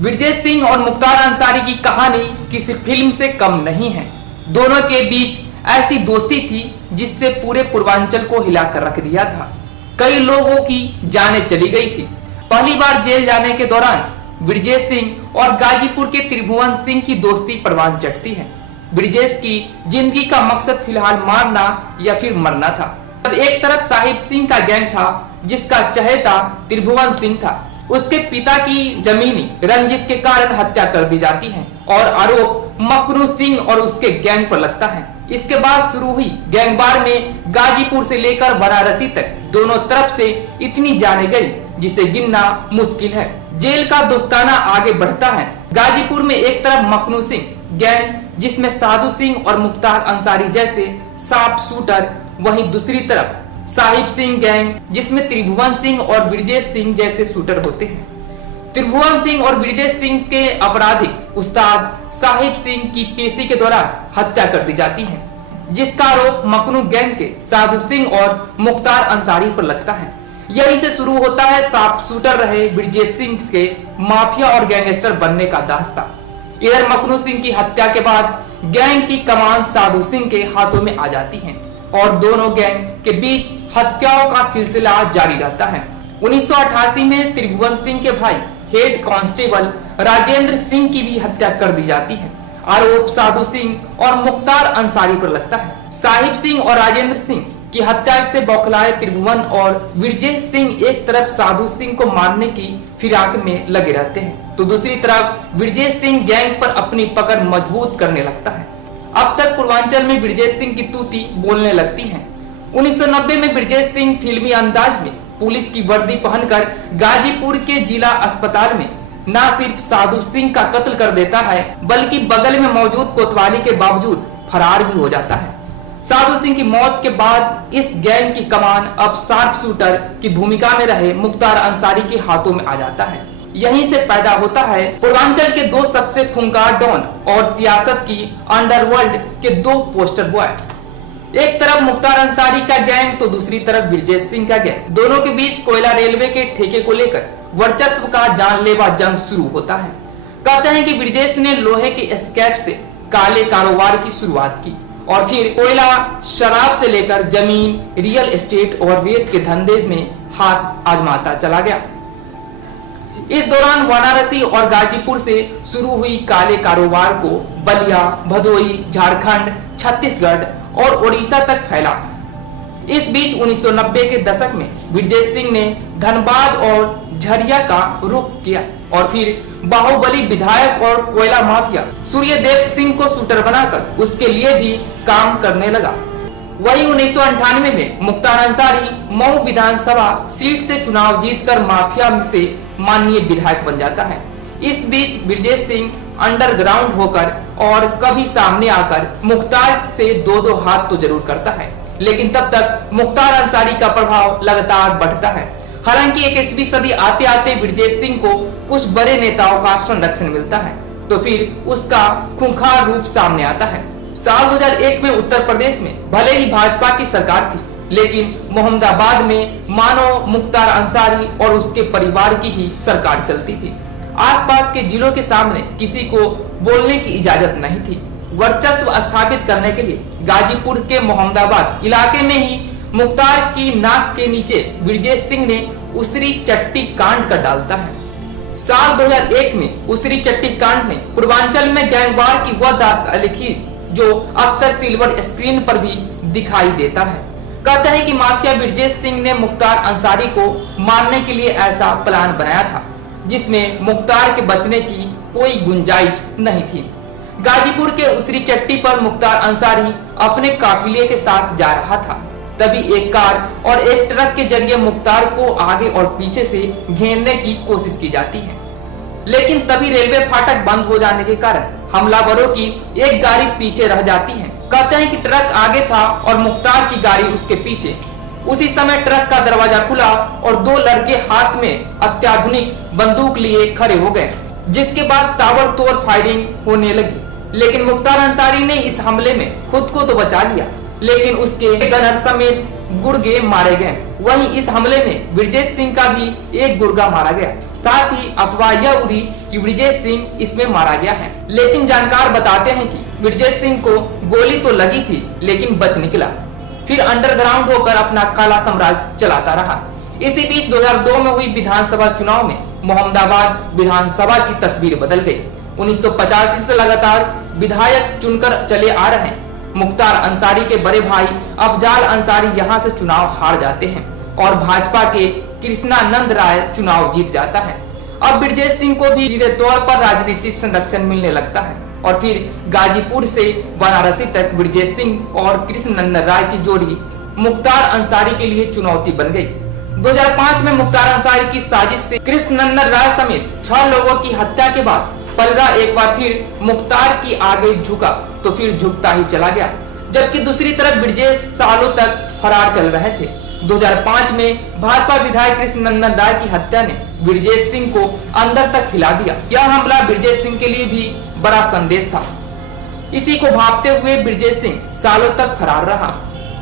विरजेश सिंह और मुख्तार अंसारी की कहानी किसी फिल्म से कम नहीं है। दोनों के बीच ऐसी दोस्ती थी जिससे पूरे पूर्वांचल को हिलाकर रख दिया था। कई लोगों की जानें चली गई थी। पहली बार जेल जाने के दौरान विरजेश सिंह और गाजीपुर के त्रिभुवन सिंह की दोस्ती परवान चढ़ती है। विरजेश की जिंदगी का मकसद फिलहाल मारना या फिर मरना था। अब एक तरफ साहिब सिंह का गैंग था जिसका चहेता त्रिभुवन सिंह था। उसके पिता की जमीनी रंजिश के कारण हत्या कर दी जाती है और आरोप मकरू सिंह और उसके गैंग पर लगता है। इसके बाद शुरू हुई गैंगवार में गाजीपुर से लेकर वाराणसी तक दोनों तरफ से इतनी जाने गई जिसे गिनना मुश्किल है। जेल का दोस्ताना आगे बढ़ता है। गाजीपुर में एक तरफ मकरू सिंह गैंग जिसमें साधु सिंह और मुख्तार अंसारी जैसे शार्प शूटर, वहीं दूसरी तरफ साहिब सिंह गैंग जिसमें त्रिभुवन सिंह और विरजेश सिंह जैसे शूटर होते हैं। त्रिभुवन सिंह और विरजेश सिंह के आपराधिक उस्ताद साहिब सिंह की पेशी के दौरान हत्या कर दी जाती है, जिसका आरोप मकनू गैंग के साधु सिंह और मुख्तार अंसारी पर लगता है। यहीं से शुरू होता है शार्प शूटर रहे विरजेश सिंह के माफिया और गैंगस्टर बनने का दास्ता। इधर मकनू सिंह की हत्या के बाद गैंग की कमान साधु सिंह के हाथों में आ जाती है और दोनों गैंग के बीच हत्याओं का सिलसिला जारी रहता है। 1988 में त्रिभुवन सिंह के भाई हेड कांस्टेबल राजेंद्र सिंह की भी हत्या कर दी जाती है। आरोप साधु सिंह और मुख्तार अंसारी पर लगता है। साहिब सिंह और राजेंद्र सिंह की हत्या से बौखलाए त्रिभुवन और विरजेश सिंह एक तरफ साधु सिंह को मारने की फिराक में लगे रहते हैं, तो दूसरी तरफ विरजेश सिंह गैंग पर अपनी पकड़ मजबूत करने लगता है। अब तक पूर्वांचल में विरजेश सिंह की तूती बोलने लगती है। 1990 में विरजेश सिंह फिल्मी अंदाज में पुलिस की वर्दी पहनकर गाजीपुर के जिला अस्पताल में न सिर्फ साधु सिंह का कत्ल कर देता है बल्कि बगल में मौजूद कोतवाली के बावजूद फरार भी हो जाता है। साधु सिंह की मौत के बाद इस गैंग की कमान अब शार्प शूटर की भूमिका में रहे मुख्तार अंसारी के हाथों में आ जाता है। यहीं से पैदा होता है पूर्वांचल के दो सबसे खूंखार डॉन और सियासत की अंडरवर्ल्ड के दो पोस्टर बॉय। एक तरफ मुख्तार अंसारी का गैंग तो दूसरी तरफ विरजेश सिंह का गैंग। दोनों के बीच कोयला रेलवे के ठेके को लेकर वर्चस्व का जानलेवा जंग शुरू होता है। कहते हैं कि विरजेश ने लोहे के स्क्रैप से काले कारोबार की शुरुआत की और फिर कोयला, शराब से लेकर जमीन, रियल एस्टेट और रेत के धंधे में हाथ आजमाता चला गया। इस दौरान वाराणसी और गाजीपुर से शुरू हुई काले कारोबार को बलिया, भदोई, झारखंड, छत्तीसगढ़ और उड़ीसा तक फैला। इस बीच 1990 के दशक में विरजेश सिंह ने धनबाद और झरिया का रुख किया और फिर बाहुबली विधायक और कोयला माफिया सूर्यदेव सिंह को शूटर बनाकर उसके लिए भी काम करने लगा। वही 1998 में मुख्तार अंसारी मऊ विधानसभा सीट से चुनाव जीतकर माफिया से माननीय विधायक बन जाता है। इस बीच विरजेश सिंह अंडरग्राउंड होकर और कभी सामने आकर मुख्तार से दो हाथ तो जरूर करता है, लेकिन तब तक मुख्तार अंसारी का प्रभाव लगातार बढ़ता है। हालांकि 21वीं सदी आते आते विरजेश सिंह को कुछ बड़े नेताओं का संरक्षण मिलता है तो फिर उसका खूंखार रूप सामने आता है। साल 2001 में उत्तर प्रदेश में भले ही भाजपा की सरकार थी, लेकिन मोहम्मदाबाद में मानो मुख्तार अंसारी और उसके परिवार की ही सरकार चलती थी। आसपास के जिलों के सामने किसी को बोलने की इजाजत नहीं थी। वर्चस्व स्थापित करने के लिए गाजीपुर के मोहम्मदाबाद इलाके में ही मुख्तार की नाक के नीचे विरजेश सिंह ने उसरी चट्टी कांड कर डालता है। साल 2001 में उसरी चट्टी कांड ने पूर्वांचल में गैंगवार की वह दास्तान लिखी जो अक्सर सिल्वर स्क्रीन पर भी दिखाई देता है। कहते हैं कि माफिया विरजेश सिंह ने मुख्तार अंसारी को मारने के लिए ऐसा प्लान बनाया था जिसमें मुख्तार के बचने की कोई गुंजाइश नहीं थी। गाजीपुर के उसरी चट्टी पर मुख्तार अंसारी अपने काफिले के साथ जा रहा था, तभी एक कार और एक ट्रक के जरिए मुख्तार को आगे और पीछे से घेरने की कोशिश की जाती है, लेकिन तभी रेलवे फाटक बंद हो जाने के कारण हमलावरों की एक गाड़ी पीछे रह जाती है। कहते हैं कि ट्रक आगे था और मुख्तार की गाड़ी उसके पीछे। उसी समय ट्रक का दरवाजा खुला और दो लड़के हाथ में अत्याधुनिक बंदूक लिए खड़े हो गए, जिसके बाद ताबड़तोड़ फायरिंग होने लगी। लेकिन मुख्तार अंसारी ने इस हमले में खुद को तो बचा लिया, लेकिन उसके गनर समेत गुर्गे मारे गए। वहीं इस हमले में विरजेश सिंह का भी एक गुर्गा मारा गया। साथ ही अफवाह यह उड़ी कि ब्रिजेश सिंह इसमें मारा गया है, लेकिन जानकार बताते हैं कि ब्रिजेश सिंह को गोली तो लगी थी लेकिन बच निकला, फिर अंडरग्राउंड होकर अपना काला साम्राज्य चलाता रहा। इसी बीच 2002 में हुई विधानसभा चुनाव में मोहम्मदाबाद विधानसभा की तस्वीर बदल गई। 1985 से लगातार विधायक चुनकर चले आ रहे मुख्तार अंसारी के बड़े भाई अफजाल अंसारी यहां से चुनाव हार जाते हैं और भाजपा के कृष्णानंद राय चुनाव जीत जाता है। अब ब्रिजेश सिंह को भी सीधे तौर पर राजनीतिक संरक्षण मिलने लगता है और फिर गाजीपुर से वाराणसी तक ब्रिजेश सिंह और कृष्णानंद राय की जोड़ी मुख्तार अंसारी के लिए चुनौती बन गई। 2005 में मुख्तार अंसारी की साजिश से कृष्णानंद राय समेत 6 लोगों की हत्या के बाद पलड़ा एक बार फिर मुख्तार की आगे झुका तो फिर झुकता ही चला गया, जबकि दूसरी तरफ ब्रिजेश सालों तक फरार चल रहे थे। 2005 में भाजपा विधायक कृष्णानंद राय की हत्या ने ब्रिजेश सिंह को अंदर तक हिला दिया। यह हमला ब्रिजेश सिंह के लिए भी बड़ा संदेश था। इसी को भांपते हुए ब्रिजेश सिंह सालों तक फरार रहा।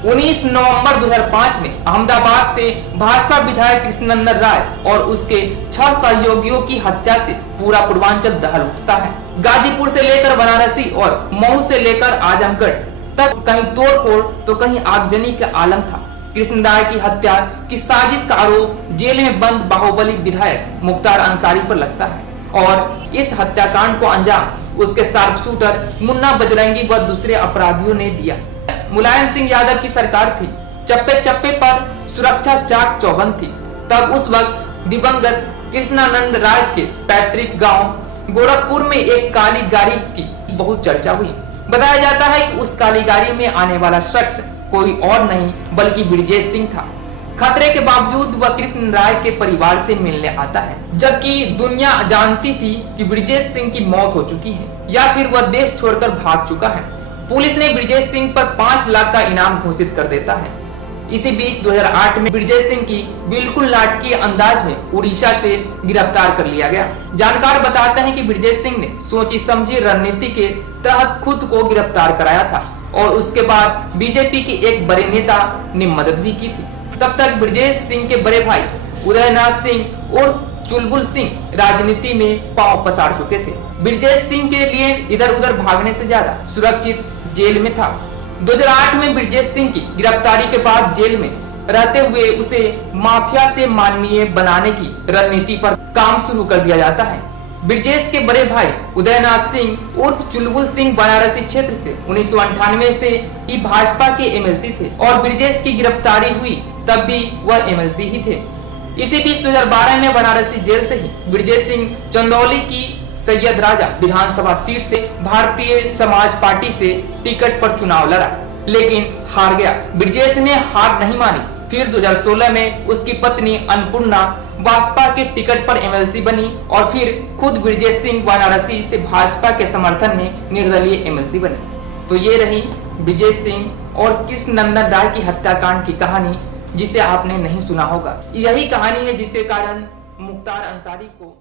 19 नवंबर 2005 में अहमदाबाद से भाजपा विधायक कृष्णानंद राय और उसके 6 सहयोगियों की हत्या से पूरा पूर्वांचल दहल उठता है। गाजीपुर से लेकर बनारसी और मऊ से लेकर आजमगढ़ तक कहीं तोड़फोड़ तो कहीं आगजनी का आलम था। कृष्ण राय की हत्या की साजिश का आरोप जेल में बंद बाहुबली विधायक मुख्तार अंसारी पर लगता है और इस हत्याकांड को अंजाम उसके शार्प शूटर मुन्ना बजरंगी व दूसरे अपराधियों ने दिया। मुलायम सिंह यादव की सरकार थी, चप्पे चप्पे पर सुरक्षा चाक चौबंद थी। तब उस वक्त दिवंगत कृष्णानंद राय के पैतृक गांव गोरखपुर में एक काली गाड़ी की बहुत चर्चा हुई। बताया जाता है कि उस काली गाड़ी में आने वाला शख्स कोई और नहीं बल्कि ब्रिजेश सिंह था। खतरे के बावजूद वह कृष्ण राय के परिवार से मिलने आता है, जबकि दुनिया जानती थी कि ब्रिजेश सिंह की मौत हो चुकी है या फिर वह देश छोड़कर भाग चुका है। पुलिस ने ब्रिजेश सिंह पर 5 लाख का इनाम घोषित कर देता है। इसी बीच 2008 में ब्रिजेश सिंह की बिल्कुल नाटकीय अंदाज में उड़ीसा से गिरफ्तार कर लिया गया। जानकार बताते हैं कि ब्रिजेश सिंह ने सोची समझी रणनीति के तहत खुद को गिरफ्तार कराया था और उसके बाद बीजेपी के एक बड़े नेता ने मदद भी की थी। तब तक ब्रिजेश सिंह के बड़े भाई उदयनाथ सिंह और चुलबुल सिंह राजनीति में पांव पसार चुके थे। ब्रिजेश सिंह के लिए इधर उधर भागने से ज्यादा सुरक्षित जेल में था। 2008 में ब्रिजेश सिंह की गिरफ्तारी के बाद जेल में रहते हुए उसे माफिया से माननीय बनाने की रणनीति पर काम शुरू कर दिया जाता है। ब्रिजेश के बड़े भाई उदयनाथ सिंह उर्फ चुलबुल सिंह बनारसी क्षेत्र से 1998 से ही भाजपा के एमएलसी थे और ब्रिजेश की गिरफ्तारी हुई तब भी वह एमएलसी ही थे। इसी बीच 2012 में बनारसी जेल से ही ब्रिजेश सिंह चंदौली की सैयद राजा विधानसभा सीट से भारतीय समाज पार्टी से टिकट पर चुनाव लड़ा, लेकिन हार गया। ब्रिजेश ने हार नहीं मानी। फिर 2016 में उसकी पत्नी अन्नपूर्णा भाजपा के टिकट पर एमएलसी बनी और फिर खुद ब्रिजेश सिंह वाराणसी से भाजपा के समर्थन में निर्दलीय एमएलसी बने। तो ये रही ब्रिजेश सिंह और कृष्णानंद राय की हत्याकांड की कहानी, जिसे आपने नहीं सुना होगा। यही कहानी है जिसके कारण मुख्तार अंसारी को